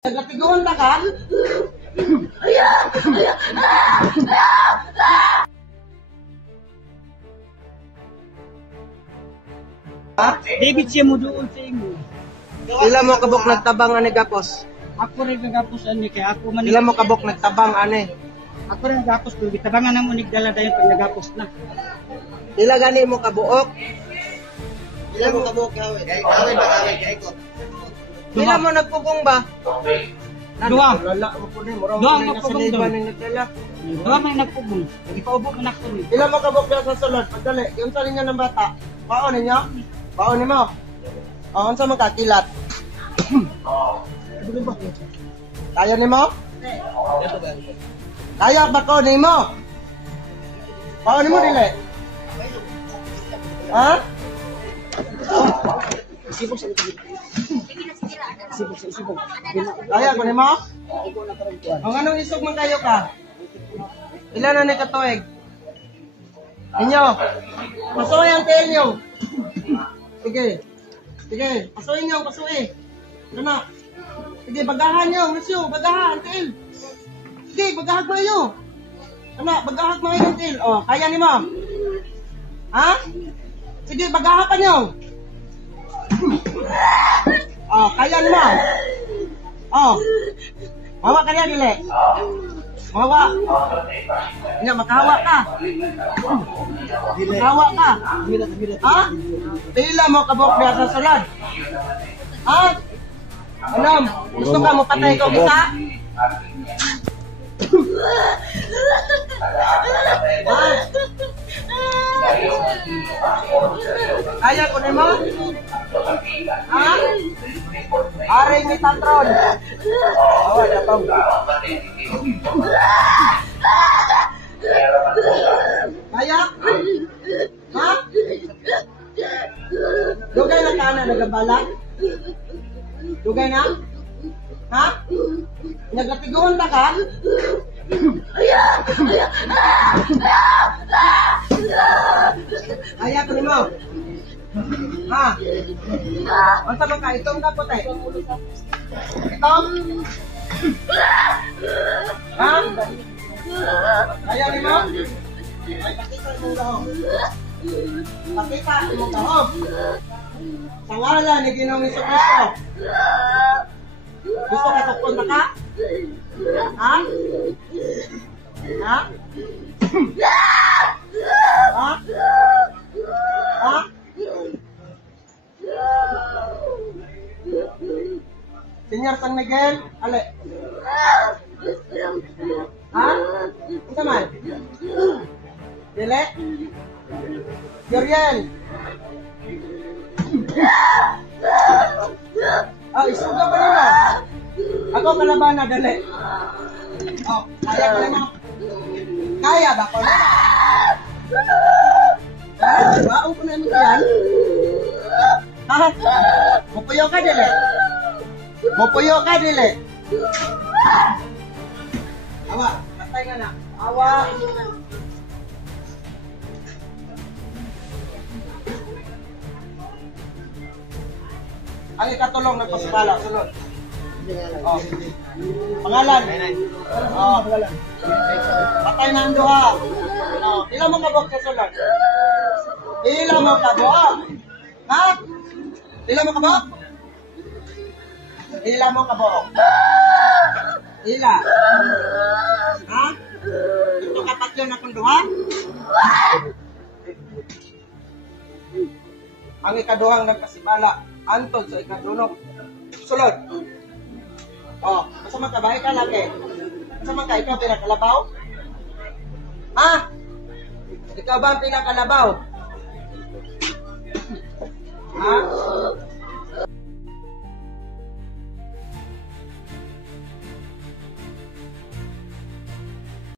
Nagatigon ka ka? David siya mo doon sa imo. Ila mo kabok nagtabang ani gapos. Ako rin nagapos ani kaya ako man. Ila mo kabok nagtabang ani. Ako rin nagapos pero gitabangan na mo nigdala dayon pag nagapos na. Ila gani mo kabuok. Ila mo kabok gawe. Ko. Ila mo nagpugong ba? Duha. Lala mo po ni murang. Duha mo pugong doon. Nagdala. Duha may nagpugong. Ipaubo man ako ni. Ila mo kabok diha sa sulod. Padali. Yung sa ninyo ng bata. Baon ninyo? Baon mo. Oh, unsa man kakilat? Kaya nimo? Kaya ba ko nimo? Baon nimo dili? Ha? Sibok sa sibok. Kaya ko nimo? Ang anong isog man kayo ka? Ilan na ni katuig? Inyo. Pasuy ang tail nyo. Sige. Sige, pasuin nyo, pasuin. Ano na? Sige, bagahan nyo, Masyo, bagahan, tail. Sige, bagahag mo nyo. Ano, bagahag mo yung tail. O, kaya ni mo. Ha? Sige, bagahag pa nyo. O, kaya ni mo. O, hawa ka niya, dili. Hawa. Nya, makahawa ka. Makahawa ka. Ha? Pila mo kabok niya sa sulod. Ha? Anong? Gusto ka mo patay ko kita? Ha? Kaya ko na mo? Ha? Aray ni Tatron. Awa, napang. Kaya? Ha? Dugay na ka na nagabala? Dugay na? Ha? Nagatigon na ka? Kaya ko mo? Ha? Ang sabi ka, itong kapote? Itong? Ha? Kaya mo? Ay, pakita mo lahom. Pakita mo lahom. Sa ngalan ni Ginoong Jesucristo. Gusto ka tupunta ka? Ha? Ha? Ha? Ha? Senyor San Miguel, ale. Ha? Ito man? Dile? Yoriel? Oh, isuga pa nila. Ako kalaban na, dali. Oh, kaya ka naman. Kaya ba ko na? Baong ko na mo yan. Ha? Mupuyo ka, dili. Mupuyo ka, dili. Awa, patay nga na. Awa. Ang ikatulong nagpasabala, sunod. Oh. Pangalan. Oh. Patay na ang duha. Oh. Ila mo kabok sa sunod. Ila mo kabok. Ha? Ila mo kabok? Ila mo kabok. Ila. Ha? Ito kapatyo na kung duha? Ang ikaduhang nagpasibala. Antod sa ikadulong. Sulod. Oh, kasama ka ba? Ikaw laki. Kasama ka, ikaw pinakalabaw? Ha? Ikaw ba ang pinakalabaw? Ha?